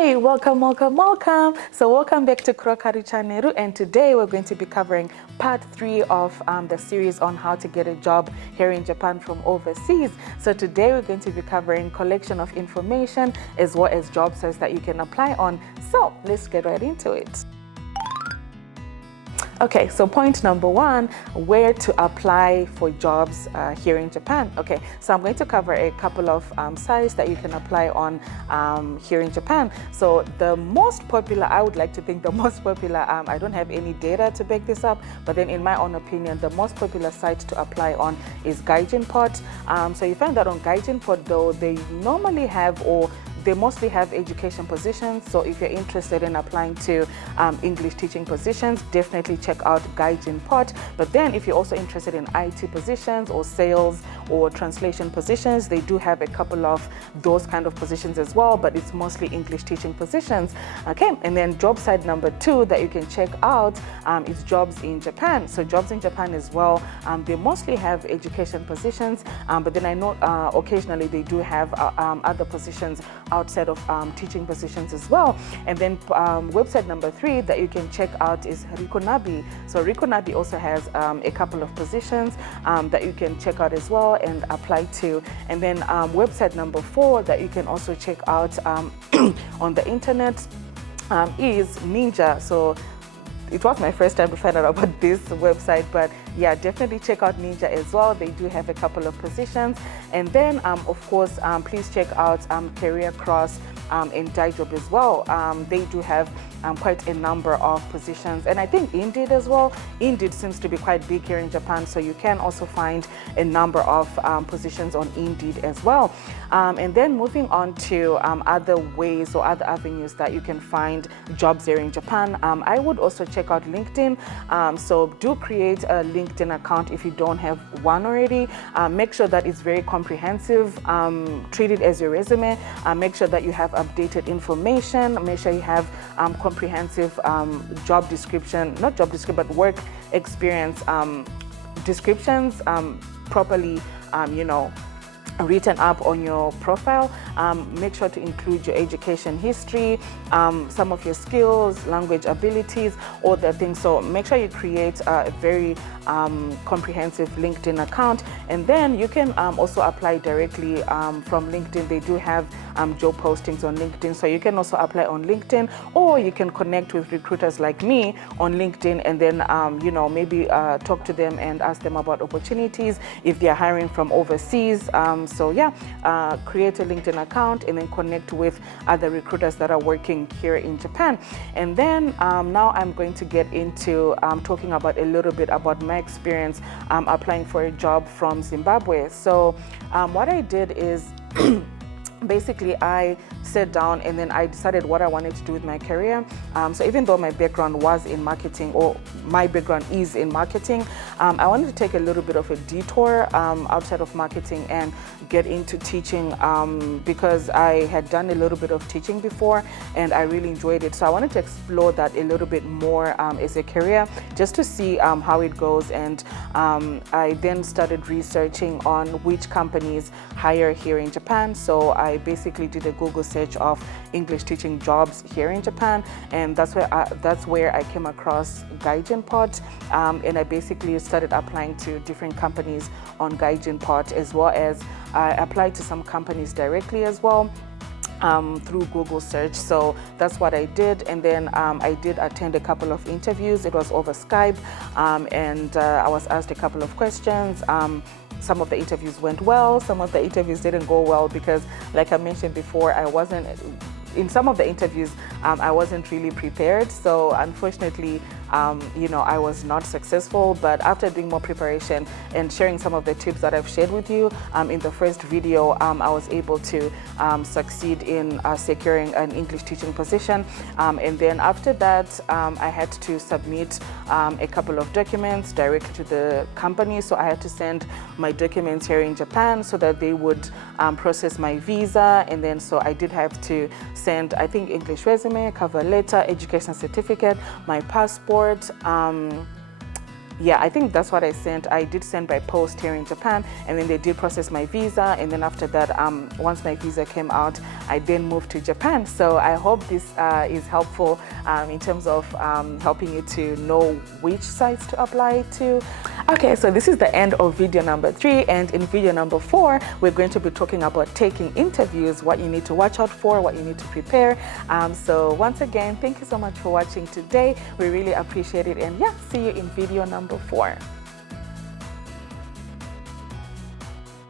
Hi, welcome. So welcome back to Kurokari Channel, and today we're going to be covering part 3 of the series on how to get a job here in Japan from overseas. So today we're going to be covering collection of information as well as job sites that you can apply on. So let's get right into it. Okay, so point number 1, where to apply for jobs here in Japan. Okay, so I'm going to cover a couple of sites that you can apply on here in Japan. So the most popular, I would like to think the most popular, I don't have any data to back this up, but then in my own opinion, the most popular site to apply on is Gaijinpot. So you find that on Gaijinpot though, they normally have, or they mostly have education positions. So if you're interested in applying to English teaching positions, definitely check out Gaijinpot. But then if you're also interested in IT positions or sales or translation positions, they do have a couple of those kind of positions as well, but it's mostly English teaching positions. Okay, and then job site number 2 that you can check out is Jobs in Japan. So Jobs in Japan as well, they mostly have education positions, but then I know occasionally they do have other positions outside of teaching positions as well. And then website number 3 that you can check out is Rikonabi. So Rikonabi also has a couple of positions that you can check out as well and apply to. And then website number 4 that you can also check out on the internet is Ninja. So it was my first time to find out about this website, but yeah, definitely check out Ninja as well. They do have a couple of positions. And then, of course, please check out Career Cross and Daijob as well. They do have quite a number of positions, and I think Indeed as well. Indeed seems to be quite big here in Japan, so you can also find a number of positions on Indeed as well. And then moving on to other ways or other avenues that you can find jobs here in Japan, I would also check out LinkedIn. So do create a LinkedIn account if you don't have one already. Make sure that it's very comprehensive. Treat it as your resume. Make sure that you have updated information. Make sure you have comprehensive job description, not job description, but work experience descriptions properly, written up on your profile. Make sure to include your education history, some of your skills, language abilities, all the things. So make sure you create a very comprehensive LinkedIn account, and then you can also apply directly from LinkedIn. They do have job postings on LinkedIn, so you can also apply on LinkedIn, or you can connect with recruiters like me on LinkedIn, and then maybe talk to them and ask them about opportunities if they're hiring from overseas. So yeah, create a LinkedIn account and then connect with other recruiters that are working here in Japan. And then now I'm going to get into talking about a little bit about my experience applying for a job from Zimbabwe. So what I did is basically I sat down and then I decided what I wanted to do with my career. So even though my background was in marketing, or my background is in marketing, I wanted to take a little bit of a detour outside of marketing and get into teaching because I had done a little bit of teaching before and I really enjoyed it. So I wanted to explore that a little bit more as a career, just to see how it goes. And I then started researching on which companies hire here in Japan. So I basically did a Google search of English teaching jobs here in Japan, and that's where I came across Gaijinpot, and I basically started applying to different companies on Gaijinpot, as well as I applied to some companies directly as well through Google search. So that's what I did, and then I did attend a couple of interviews. It was over Skype, and I was asked a couple of questions. Some of the interviews went well, some of the interviews didn't go well because, like I mentioned before, in some of the interviews, I wasn't really prepared. So unfortunately, I was not successful. But after doing more preparation and sharing some of the tips that I've shared with you in the first video, I was able to succeed in securing an English teaching position. And then after that, I had to submit a couple of documents directly to the company. So I had to send my documents here in Japan so that they would process my visa. And then so I did have to send, I think, English resume, cover letter, education certificate, my passport, Yeah, I think that's what I sent. I did send by post here in Japan, and then they did process my visa, and then after that, once my visa came out, I then moved to Japan. So I hope this is helpful in terms of helping you to know which sites to apply to. Okay, so this is the end of video number 3, and in video number 4, we're going to be talking about taking interviews, what you need to watch out for, what you need to prepare. So once again, thank you so much for watching today. We really appreciate it, and yeah, see you in video number 4.